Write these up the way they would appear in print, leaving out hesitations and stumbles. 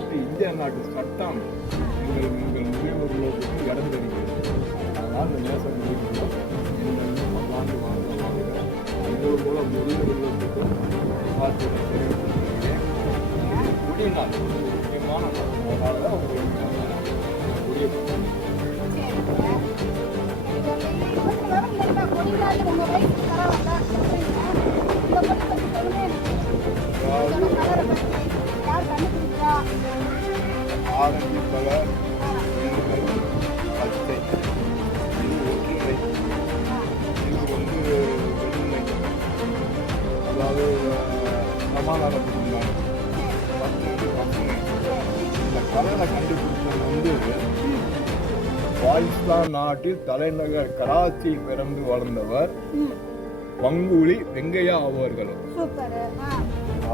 நாட்டு இந்திய நாட்டு சட்டம் எங்கள் முதியோர்களுக்கு இடம் தருகிறது. அதனால் இந்த நேசம் முடிக்கிறோம். எங்கள் பல்லாண்டு வாழ்க்கை இதோடு போல முதியோர்களுக்கும் பார்த்து தெரிவிக்கிறேன். குடிநாள் முக்கியமான அதனால தான் உங்களுக்கு குடிய ஆரஞ்சு கலர் பச்சை இது ஒற்றுமை, இது வெண்மை, அதாவது சமாதானப்படுத்தினாங்க. பசுமை இந்த கலரை கண்டுபிடிச்சது பாகிஸ்தான் நாட்டில் தலைநகர் கராச்சியில் பிறந்து வளர்ந்தவர் பங்குலி வெங்கையா அவர்கள்.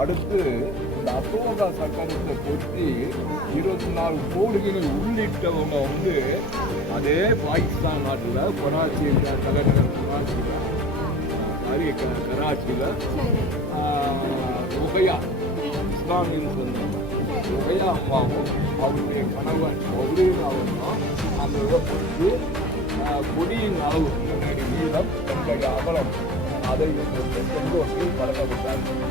அடுத்து இந்த அசோகா சக்கரத்தை பொறுத்தி 24 கோடிகள் உள்ளிட்டவங்க அதே பாகிஸ்தான் நாட்டில் கராச்சியில் தலைநகர் கராச்சியில் ருகையா இஸ்லாமியில் சொன்னாங்க. ருகையா அம்மாவும் அவருடைய கணவன் அவரும் அந்த பொறுத்து கொடியின் அளவு முன்னாடி நீளம் தன்னுடைய அகலம் அதை செங்கோட்டில் பழக்கப்பட்டார்கள்.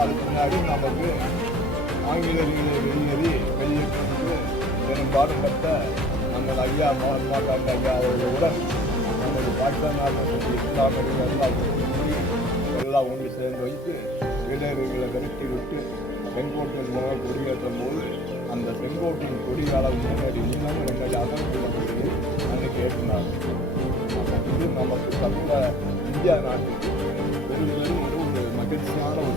அதுக்கு முன்னாடி நமக்கு ஆங்கிலேயர்களை வெளியேற்று பெரும்பாலும் பட்ட நாங்கள் ஐயா மகாத்மா காந்தி ஐயா அவர்களுடன் நமது பாகிஸ்தான் நாட்டில் இஸ்லாமியர்கள் எல்லாம் ஒன்று சேர்ந்து வைத்து இளைஞர்களை விரட்டி விட்டு செங்கோட்டின் மூலம் கொடியேற்றும் போது அந்த செங்கோட்டின் கொடி அளவு முன்னாடி நீளம் 2 அகலப்படுகிறது அன்னைக்கு ஏற்றினார். இது நமக்கு தமிழ இந்தியா நாட்டுக்கு வெறும் ஒரு மகிழ்ச்சியான ஒரு